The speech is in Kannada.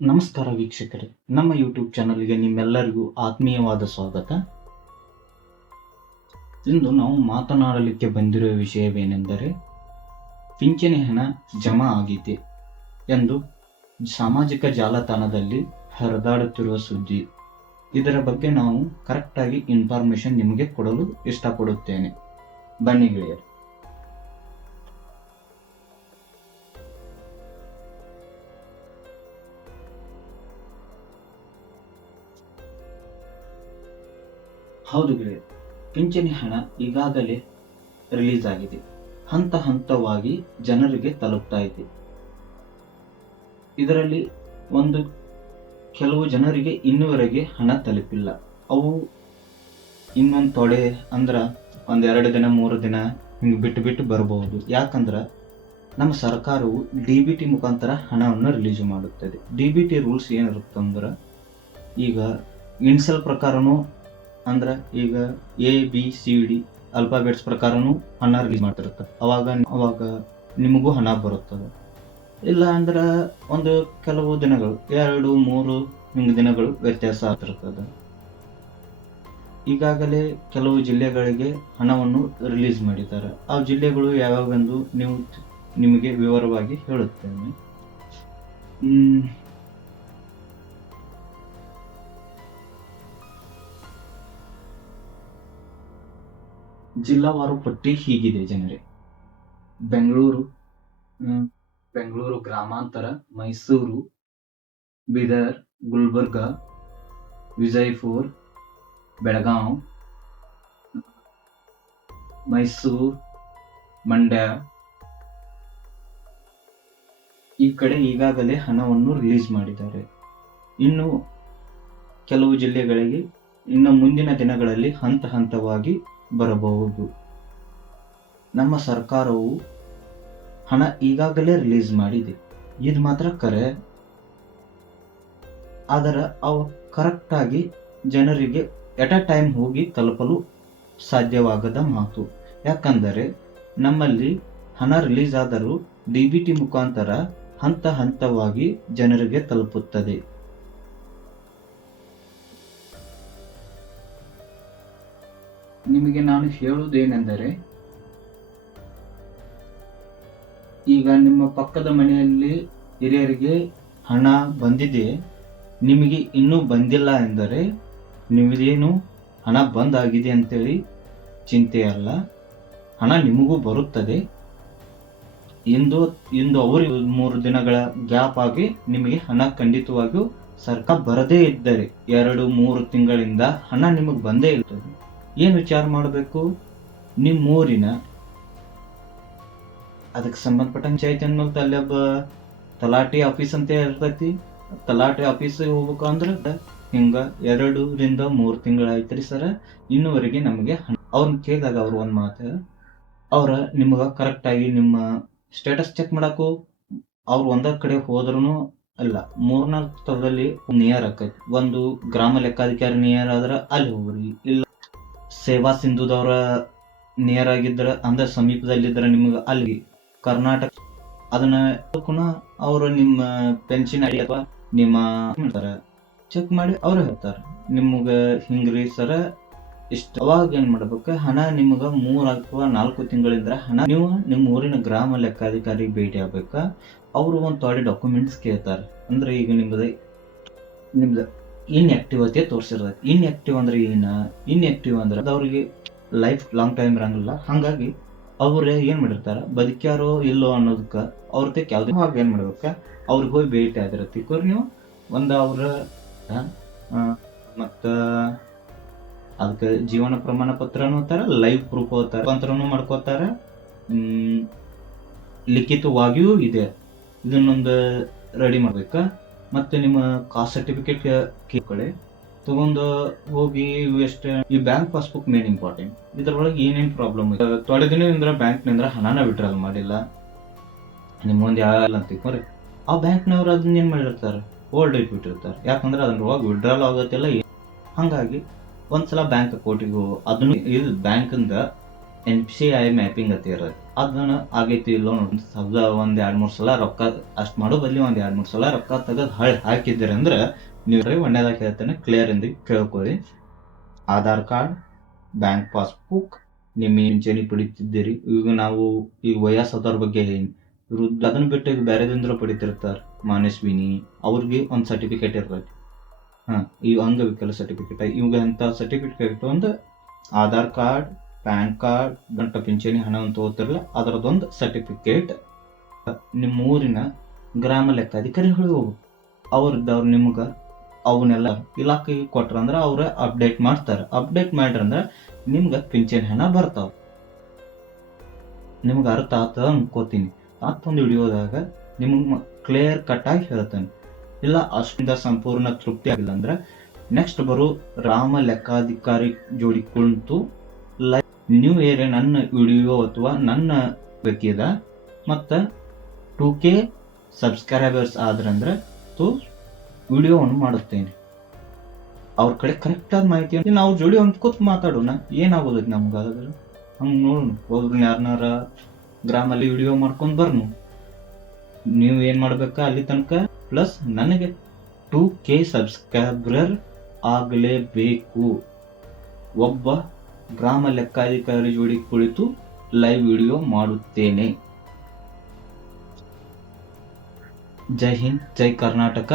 ನಮಸ್ಕಾರ ವೀಕ್ಷಕರೇ, ನಮ್ಮ ಯೂಟ್ಯೂಬ್ ಚಾನಲ್ಗೆ ನಿಮ್ಮೆಲ್ಲರಿಗೂ ಆತ್ಮೀಯವಾದ ಸ್ವಾಗತ. ಇಂದು ನಾವು ಮಾತನಾಡಲಿಕ್ಕೆ ಬಂದಿರುವ ವಿಷಯವೇನೆಂದರೆ, ಪಿಂಚಣಿ ಹಣ ಜಮಾ ಆಗಿದೆ ಎಂದು ಸಾಮಾಜಿಕ ಜಾಲತಾಣದಲ್ಲಿ ಹರಿದಾಡುತ್ತಿರುವ ಸುದ್ದಿ. ಇದರ ಬಗ್ಗೆ ನಾವು ಕರೆಕ್ಟಾಗಿ ಇನ್ಫಾರ್ಮೇಶನ್ ನಿಮಗೆ ಕೊಡಲು ಇಷ್ಟಪಡುತ್ತೇನೆ. ಬನ್ನಿ ಗೆಳೆಯರು. ಹೌದು ಗೆಳೆಯ, ಪಿಂಚಣಿ ಹಣ ಈಗಾಗಲೇ ರಿಲೀಸ್ ಆಗಿದೆ. ಹಂತ ಹಂತವಾಗಿ ಜನರಿಗೆ ತಲುಪ್ತಾ ಇದೆ. ಇದರಲ್ಲಿ ಕೆಲವು ಜನರಿಗೆ ಇನ್ನುವರೆಗೆ ಹಣ ತಲುಪಿಲ್ಲ. ಅವು ಇನ್ನೊಂದು ತೊಡೆ ಅಂದ್ರೆ 1-2 ದಿನ 3 ದಿನ ಹಿಂಗೆ ಬಿಟ್ಟು ಬರಬಹುದು. ಯಾಕಂದ್ರೆ ನಮ್ಮ ಸರ್ಕಾರವು DBT ಮುಖಾಂತರ ಹಣವನ್ನು ರಿಲೀಸ್ ಮಾಡುತ್ತದೆ. DBT ರೂಲ್ಸ್ ಏನಿರುತ್ತಂದ್ರೆ, ಈಗ ಇನ್ಸೆಲ್ ಪ್ರಕಾರನೂ ಅಂದ್ರೆ ಈಗ ABCD ಅಲ್ಫಾಬೆಟ್ಸ್ ಪ್ರಕಾರನೂ ಹಣ ರಿಲೀಸ್ ಮಾಡ್ತಿರ್ತಾರೆ. ಅವಾಗ ನಿಮಗೂ ಹಣ ಬರುತ್ತದೆ. ಇಲ್ಲ ಅಂದ್ರೆ ಕೆಲವು ದಿನಗಳು 2-3 ಹಿಂಗೆ ದಿನಗಳು ವ್ಯತ್ಯಾಸ ಆಗ್ತಿರ್ತದೆ. ಈಗಾಗಲೇ ಕೆಲವು ಜಿಲ್ಲೆಗಳಿಗೆ ಹಣವನ್ನು ರಿಲೀಸ್ ಮಾಡಿದ್ದಾರೆ. ಆ ಜಿಲ್ಲೆಗಳು ಯಾವ್ಯಾವೆಂದು ನಿಮಗೆ ವಿವರವಾಗಿ ಹೇಳುತ್ತೇನೆ. ಜಿಲ್ಲಾವಾರು ಪಟ್ಟಿ ಹೀಗಿದೆ ಜನರೇ. ಬೆಂಗಳೂರು ಗ್ರಾಮಾಂತರ, ಮೈಸೂರು, ಬೀದರ್, ಗುಲ್ಬರ್ಗ, ವಿಜಯಪುರ, ಬೆಳಗಾಂ, ಮೈಸೂರು, ಮಂಡ್ಯ ಈ ಕಡೆ ಈಗಾಗಲೇ ಹಣವನ್ನು ರಿಲೀಸ್ ಮಾಡಿದ್ದಾರೆ. ಇನ್ನು ಕೆಲವು ಜಿಲ್ಲೆಗಳಿಗೆ ಇನ್ನು ಮುಂದಿನ ದಿನಗಳಲ್ಲಿ ಹಂತ ಹಂತವಾಗಿ ಬರಬಹುದು. ನಮ್ಮ ಸರ್ಕಾರವು ಹಣ ಈಗಾಗಲೇ ರಿಲೀಸ್ ಮಾಡಿದೆ, ಇದು ಮಾತ್ರ ಕರೆ. ಆದರೆ ಅವು ಕರೆಕ್ಟಾಗಿ ಜನರಿಗೆ ಎಟ್ ಅ ಟೈಮ್ ಹೋಗಿ ತಲುಪಲು ಸಾಧ್ಯವಾಗದ ಮಾತು. ಯಾಕಂದರೆ ನಮ್ಮಲ್ಲಿ ಹಣ ರಿಲೀಸ್ ಆದರೂ DBT ಮುಖಾಂತರ ಹಂತ ಹಂತವಾಗಿ ಜನರಿಗೆ ತಲುಪುತ್ತದೆ. ನಿಮಗೆ ನಾನು ಹೇಳುವುದೇನೆಂದರೆ, ಈಗ ನಿಮ್ಮ ಪಕ್ಕದ ಮನೆಯಲ್ಲಿ ಹಿರಿಯರಿಗೆ ಹಣ ಬಂದಿದೆ, ನಿಮಗೆ ಇನ್ನೂ ಬಂದಿಲ್ಲ ಎಂದರೆ ನಿಮಗೇನು ಹಣ ಬಂದಾಗಿದೆ ಅಂತೇಳಿ ಚಿಂತೆ ಅಲ್ಲ. ಹಣ ನಿಮಗೂ ಬರುತ್ತದೆ. ಇಂದು ಅವರು 3 ದಿನಗಳ ಗ್ಯಾಪ್ ಆಗಿ ನಿಮಗೆ ಹಣ ಖಂಡಿತವಾಗಿಯೂ ಸರ್ಕಾರ ಬರದೇ ಇದ್ದರೆ 2-3 ತಿಂಗಳಿಂದ ಹಣ ನಿಮಗೆ ಬಂದೇ ಇರ್ತದೆ. ಏನು ವಿಚಾರ ಮಾಡಬೇಕು, ನಿಮ್ಮೂರಿನ ಅದಕ್ಕೆ ಸಂಬಂಧಪಟ್ಟ ಪಂಚಾಯತ್ ಅನ್ನೋದು ಅಲ್ಲಿ ತಲಾಟಿ ಆಫೀಸ್ ಅಂತ ಇರ್ತೈತಿ. ತಲಾಟಿ ಆಫೀಸಿಗೆ ಹೋಗ್ಬೇಕು ಅಂದ್ರೆ ಹಿಂಗ 2-3 ತಿಂಗಳಾಯ್ತ್ರಿ ಸರ, ಇನ್ನುವರೆಗೆ ನಮಗೆ ಅವ್ರನ್ನ ಕೇಳಿದಾಗ ಅವ್ರು ಒಂದು ಮಾತು, ಅವ್ರ ನಿಮ್ಗೆ ಕರೆಕ್ಟಾಗಿ ನಿಮ್ಮ ಸ್ಟೇಟಸ್ ಚೆಕ್ ಮಾಡಾಕು ಅವ್ರು ಒಂದ ಕಡೆ ಹೋದ್ರೂ ಅಲ್ಲ, 3-4 ಸ್ಥಳದಲ್ಲಿ ನಿಯರ್ ಆಕೈತಿ. ಒಂದು ಗ್ರಾಮ ಲೆಕ್ಕಾಧಿಕಾರಿ ನಿಯರ್ ಆದ್ರೆ ಅಲ್ಲಿ ಹೋಗ್ರಿ, ಇಲ್ಲ ಸೇವಾ ಸಿಂಧುದವರ ನಿಯರ್ ಆಗಿದ್ರೆ ಅಂದ್ರೆ ಸಮೀಪದಲ್ಲಿದ್ರೆ ನಿಮ್ಗೆ ಅಲ್ಲಿ ಕರ್ನಾಟಕ ಅದನ್ನ ಅವರು ನಿಮ್ಮ ಪೆನ್ಷನ್ ಐಡಿ ಅಥವಾ ನಿಮ್ಮ ಚೆಕ್ ಮಾಡಿ ಅವ್ರು ಹೇಳ್ತಾರೆ ನಿಮ್ಗೆ ಹಿಂಗ್ರಿ ಸರ ಇಷ್ಟ. ಅವಾಗ ಏನ್ ಮಾಡ್ಬೇಕು, ಹಣ ನಿಮ್ಗೆ 3 ಅಥವಾ 4 ತಿಂಗಳಿಂದ ಹಣ ನೀವು ನಿಮ್ಮ ಊರಿನ ಗ್ರಾಮ ಲೆಕ್ಕಾಧಿಕಾರಿಗೆ ಭೇಟಿ ಆಗ್ಬೇಕ. ಅವರು ಒಂದು ತೊಡೆ ಡಾಕ್ಯುಮೆಂಟ್ಸ್ ಕೇಳ್ತಾರೆ. ಅಂದ್ರೆ ಈಗ ನಿಮ್ದು ಇನ್ಆಕ್ಟಿವ್ ಅತಿ ತೋರಿಸಿರ್ತೈತಿ. ಇನ್ಆಕ್ಟಿವ್ ಅಂದ್ರೆ ಇನ್ಆಕ್ಟಿವ್ ಅಂದ್ರೆ ಅವ್ರಿಗೆ ಲೈಫ್ ಲಾಂಗ್ ಟೈಮ್ ಇರಂಗಿಲ್ಲ. ಹಾಗಾಗಿ ಅವ್ರು ಏನ್ ಮಾಡಿರ್ತಾರ, ಬದುಕ್ಯಾರೋ ಇಲ್ಲೋ ಅನ್ನೋದಕ್ಕ ಅವ್ರ ಯಾವ್ದು ಏನ್ ಮಾಡ್ಬೇಕ, ಅವ್ರಿಗೆ ಹೋಗಿ ಭೇಟಿ ಆಗಿರತ್ತಿ ನೀವು ಅವ್ರ ಮತ್ತ ಅದಕ್ಕೆ ಜೀವನ ಪ್ರಮಾಣ ಪತ್ರನೂ ಹೋಗ್ತಾರ, ಲೈಫ್ ಪ್ರೂಫ್ ಹೋಗ್ತಾರ, ರೂಪಾಂತರನೂ ಮಾಡ್ಕೋತಾರ. ಲಿಖಿತವಾಗಿಯೂ ಇದೆ, ಇದನ್ನೊಂದು ರೆಡಿ ಮಾಡ್ಬೇಕ. ಮತ್ತೆ ನಿಮ್ಮ ಕಾಸ್ಟ್ ಸರ್ಟಿಫಿಕೇಟ್ ಕೇಳ್ಕೊಳ್ಳಿ, ತಗೊಂಡು ಹೋಗಿ ಈ ಬ್ಯಾಂಕ್ ಪಾಸ್ಬುಕ್ ಮೇನ್ ಇಂಪಾರ್ಟೆಂಟ್. ಇದ್ರೊಳಗೆ ಏನೇನು ಪ್ರಾಬ್ಲಮ್ ತೊಡೆ ದಿನದಿಂದ ಬ್ಯಾಂಕ್ನಿಂದ ಹಣನ ವಿಡ್ರಾಲ್ ಮಾಡಿಲ್ಲ, ನಿಮ್ಮೊಂದು ಯಾವ ಅಂತ ತಿಳ್ಕೊರಿ, ಆ ಬ್ಯಾಂಕ್ನವ್ರು ಅದನ್ನ ಏನ್ ಮಾಡಿರ್ತಾರೆ, ಹೋಲ್ಡ್ ಇಟ್ಬಿಟ್ಟಿರ್ತಾರೆ. ಯಾಕಂದ್ರೆ ಅದ್ರೊಳಗೆ ವಿಡ್ರಾಲ್ ಆಗೋತಿಲ್ಲ. ಹಂಗಾಗಿ ಒಂದ್ಸಲ ಬ್ಯಾಂಕ್ ಅಕೌಂಟಿಗೆ ಅದನ್ನು ಇದು ಬ್ಯಾಂಕಿಂದ NPCI ಮ್ಯಾಪಿಂಗ್ ಅಂತ ಇರೋದು, ಅದನ್ನ ಆಗೈತಿ ಇಲ್ಲೋ ನೋಡಿ. ಒಂದ್ 2-3 ಸಲ ರೊಕ್ಕ ಅಷ್ಟ್ ಮಾಡೋ ಬದ್ಲಿ ಒಂದ್ 2-3 ಸಲ ರೊಕ್ಕ ತೆಗೆದು ಹಾಕಿದ್ದೀರಿ ಅಂದ್ರೆ ನೀವು ಒಳ್ಳೆದಾಗಿ ಹೇಳ್ತೇನೆ, ಕ್ಲಿಯರ್ ಇಂದ ಕೇಳ್ಕೊಳ್ಳಿ. ಆಧಾರ್ ಕಾರ್ಡ್, ಬ್ಯಾಂಕ್ ಪಾಸ್ಬುಕ್, ನಿಮ್ಮ ಪಿಂಚಣಿ ಪಡಿತಿದ್ದೀರಿ. ಈಗ ವಯಸ್ಸಾದವ್ರ ಬಗ್ಗೆ ವೃದ್ಧ ಅದನ್ನ ಬಿಟ್ಟು ಈಗ ಬೇರೆದಿಂದ್ರ ಪಡಿತಿರ್ತಾರೆ, ಮಾನಸ್ವಿನಿ ಅವ್ರಿಗೆ ಒಂದು ಸರ್ಟಿಫಿಕೇಟ್ ಇರ್ತೈತಿ. ಈ ಅಂಗವಿಕಲ ಸರ್ಟಿಫಿಕೇಟ್, ಇವಾಗ ಎಂತ ಸರ್ಟಿಫಿಕೇಟ್ ಒಂದು ಆಧಾರ್ ಕಾರ್ಡ್, ಪ್ಯಾನ್ ಕಾರ್ಡ್, ಗಂಟ ಪಿಂಚಣಿ ಹಣವನ್ನು ತಗೋತಿರಲ್ಲ ಅದರದೊಂದು ಸರ್ಟಿಫಿಕೇಟ್ ನಿಮ್ಮ ಊರಿನ ಗ್ರಾಮ ಲೆಕ್ಕಾಧಿಕಾರಿ ಹೋಗ್ಬೇಕು. ಅವ್ರದ್ದವ್ರು ನಿಮ್ಗೆ ಅವನ್ನೆಲ್ಲ ಇಲಾಖೆಗೆ ಕೊಟ್ರಂದ್ರೆ ಅವ್ರ ಅಪ್ಡೇಟ್ ಮಾಡ್ತಾರೆ. ಅಪ್ಡೇಟ್ ಮಾಡ್ರಂದ್ರೆ ನಿಮ್ಗೆ ಪಿಂಚಣಿ ಹಣ ಬರ್ತಾವ. ನಿಮ್ಗೆ ಅರ್ಥ ಆಗ್ತದ ಅನ್ಕೋತೀನಿ. ಮತ್ತೊಂದು ವಿಡಿಯೋದಾಗ ನಿಮ್ಗೆ ಕ್ಲಿಯರ್ ಕಟ್ ಆಗಿ ಹೇಳ್ತೇನೆ. ಇಲ್ಲ ಅಷ್ಟಿಂದ ಸಂಪೂರ್ಣ ತೃಪ್ತಿ ಆಗಿಲ್ಲ ಅಂದ್ರೆ ನೆಕ್ಸ್ಟ್ ಬರೋ ರಾಮ ಲೆಕ್ಕಾಧಿಕಾರಿ ಜೋಡಿ ಕುಳಿತು ನ್ಯೂ ಏರಿಯಾ ನನ್ನ ವಿಡಿಯೋ ಅಥವಾ ನನ್ನ ಬೇಕಿದ ಮತ್ತು 2K ಸಬ್ಸ್ಕ್ರೈಬರ್ಸ್ ಆದ್ರಂದ್ರೆ ವಿಡಿಯೋವನ್ನು ಮಾಡುತ್ತೇನೆ. ಅವ್ರ ಕಡೆ ಕರೆಕ್ಟಾದ ಮಾಹಿತಿ ನಾವು ಜೋಡಿ ಒಂದು ಕೂತ್ ಮಾತಾಡೋಣ, ಏನಾಗೋದೈತಿ ನಮ್ಗಾದ್ರೆ ಹಂಗೆ ನೋಡೋಣ. ಹೋದ್ರು ಯಾರನ್ನಾರ ಗ್ರಾಮಲ್ಲಿ ವಿಡಿಯೋ ಮಾಡ್ಕೊಂಡು ಬರ್ನು. ನೀವು ಏನು ಮಾಡ್ಬೇಕಾ ಅಲ್ಲಿ ತನಕ ಪ್ಲಸ್ ನನಗೆ 2K ಸಬ್ಸ್ಕ್ರೈಬರ್ ಆಗಲೇಬೇಕು. ಒಬ್ಬ ಗ್ರಾಮ ಲೆಕ್ಕಾಧಿಕಾರಿ ಜೋಡಿ ಕುಳಿತು ಲೈವ್ ವಿಡಿಯೋ ಮಾಡುತ್ತೇನೆ. ಜೈ ಹಿಂದ್, ಜೈ ಕರ್ನಾಟಕ.